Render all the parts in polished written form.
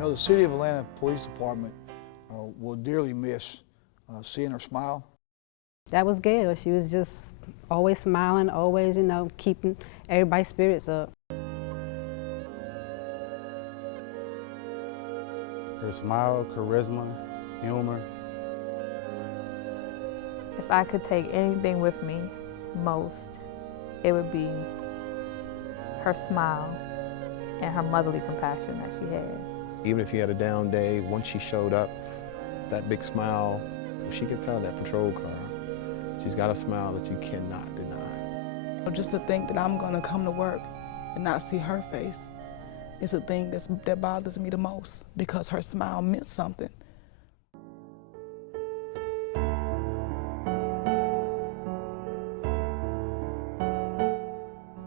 You know, the City of Atlanta Police Department will dearly miss seeing her smile. That was Gail. She was just always smiling, always, you know, keeping everybody's spirits up. Her smile, charisma, humor. If I could take anything with me most, it would be her smile and her motherly compassion that she had. Even if you had a down day, once she showed up, that big smile, she gets out of that patrol car. She's got a smile that you cannot deny. Just to think that I'm gonna come to work and not see her face is the thing that bothers me the most, because her smile meant something.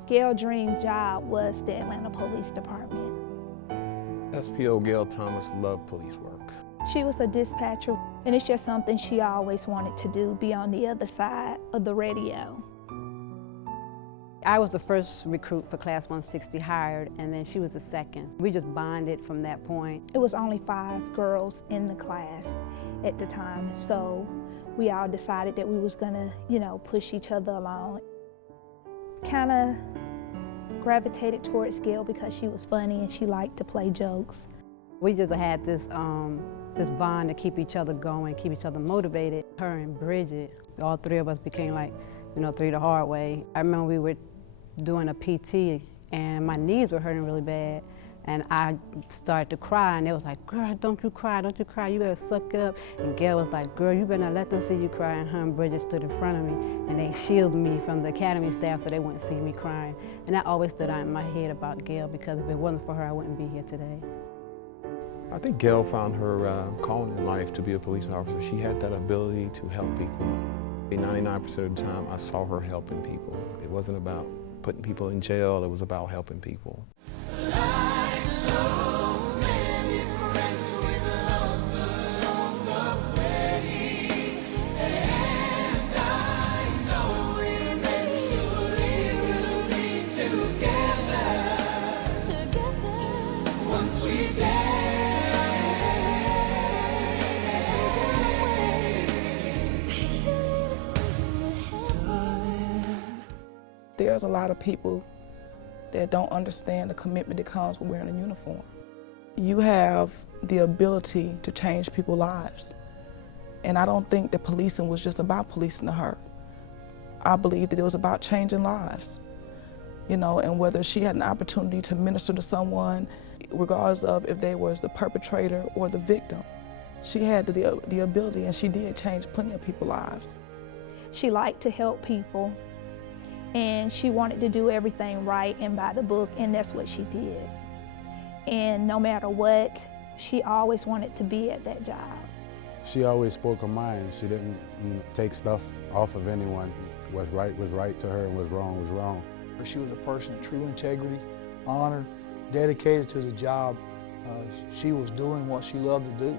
Gail's dream job was the Atlanta Police Department. SPO Gail Thomas loved police work. She was a dispatcher, and it's just something she always wanted to do, be on the other side of the radio. I was the first recruit for Class 160 hired, and then she was the second. We just bonded from that point. It was only 5 girls in the class at the time, so we all decided that we was gonna, you know, push each other along. Kinda gravitated towards Gail because she was funny and she liked to play jokes. We just had this bond to keep each other going, keep each other motivated. Her and Bridget, all 3 of us became like, you know, 3 the hard way. I remember we were doing a PT and my knees were hurting really bad. And I started to cry, and they was like, girl, don't you cry, you better suck it up. And Gail was like, girl, you better not let them see you cry. And her and Bridget stood in front of me, and they shielded me from the academy staff so they wouldn't see me crying. And that always stood out in my head about Gail, because if it wasn't for her, I wouldn't be here today. I think Gail found her calling in life to be a police officer. She had that ability to help people. 99% of the time, I saw her helping people. It wasn't about putting people in jail, it was about helping people. There's a lot of people that don't understand the commitment that comes with wearing a uniform. You have the ability to change people's lives. And I don't think that policing was just about policing her. I believe that it was about changing lives. You know, and whether she had an opportunity to minister to someone, regardless of if they was the perpetrator or the victim, she had the ability, and she did change plenty of people's lives. She liked to help people, and she wanted to do everything right and by the book, and that's what she did. And no matter what, she always wanted to be at that job. She always spoke her mind. She didn't take stuff off of anyone. What's right was right to her, and what's wrong was wrong. She was a person of true integrity, honor, dedicated to the job. She was doing what she loved to do.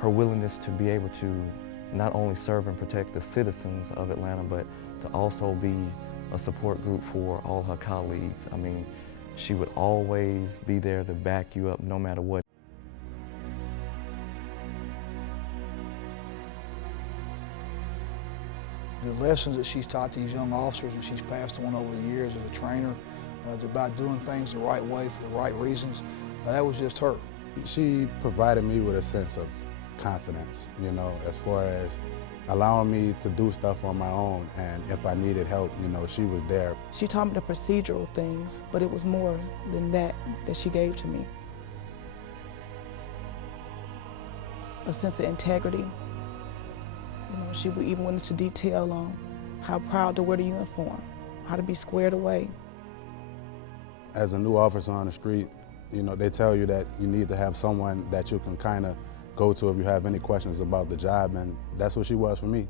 Her willingness to be able to not only serve and protect the citizens of Atlanta, but to also be a support group for all her colleagues. I mean, she would always be there to back you up no matter what. The lessons that she's taught these young officers, and she's passed on over the years as a trainer, about doing things the right way for the right reasons, that was just her. She provided me with a sense of confidence, you know, as far as allowing me to do stuff on my own, and if I needed help, you know, she was there. She taught me the procedural things, but it was more than that she gave to me. A sense of integrity. You know, she would even went into detail on how proud to wear the uniform, how to be squared away. As a new officer on the street, you know, they tell you that you need to have someone that you can kind of go to if you have any questions about the job, and that's what she was for me.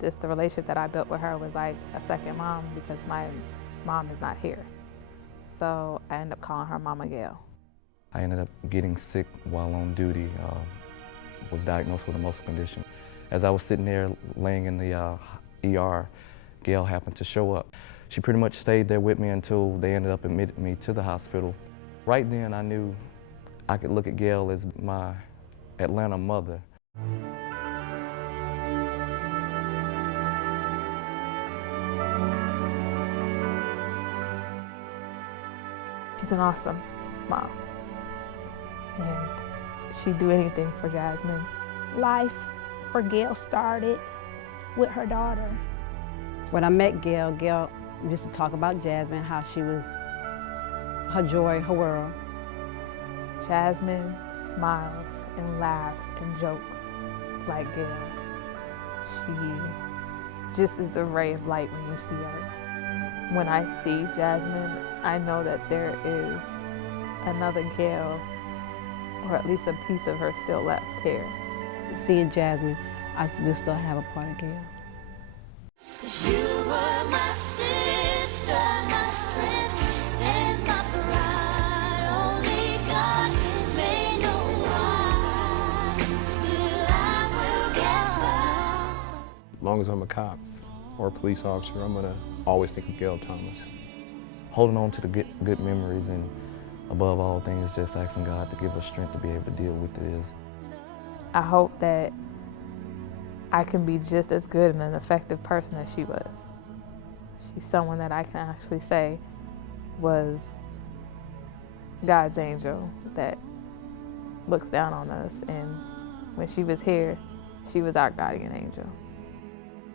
Just the relationship that I built with her was like a second mom, because my mom is not here. So I ended up calling her Mama Gail. I ended up getting sick while on duty, was diagnosed with a muscle condition. As I was sitting there laying in the ER, Gail happened to show up. She pretty much stayed there with me until they ended up admitting me to the hospital. Right then I knew I could look at Gail as my Atlanta mother. She's an awesome mom, and she'd do anything for Jasmine. Life for Gail started with her daughter. When I met Gail, Gail used to talk about Jasmine, how she was her joy, her world. Jasmine smiles and laughs and jokes like Gail. She just is a ray of light when you see her. When I see Jasmine, I know that there is another Gail, or at least a piece of her still left here. Seeing Jasmine, I will still have a part of Gail. You were my sister, my strength, and my pride. Only God may know why. Still I will get by. As long as I'm a cop or a police officer, I'm gonna always think of Gail Thomas. Holding on to the good memories, and above all things, just asking God to give us strength to be able to deal with it. I hope that I can be just as good and an effective person as she was. She's someone that I can actually say was God's angel that looks down on us, and when she was here, she was our guardian angel.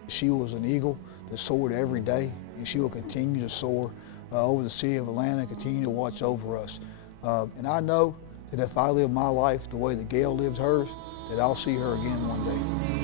She was an eagle that soared every day, and she will continue to soar over the city of Atlanta and continue to watch over us. And I know that if I live my life the way that Gail lives hers, that I'll see her again one day.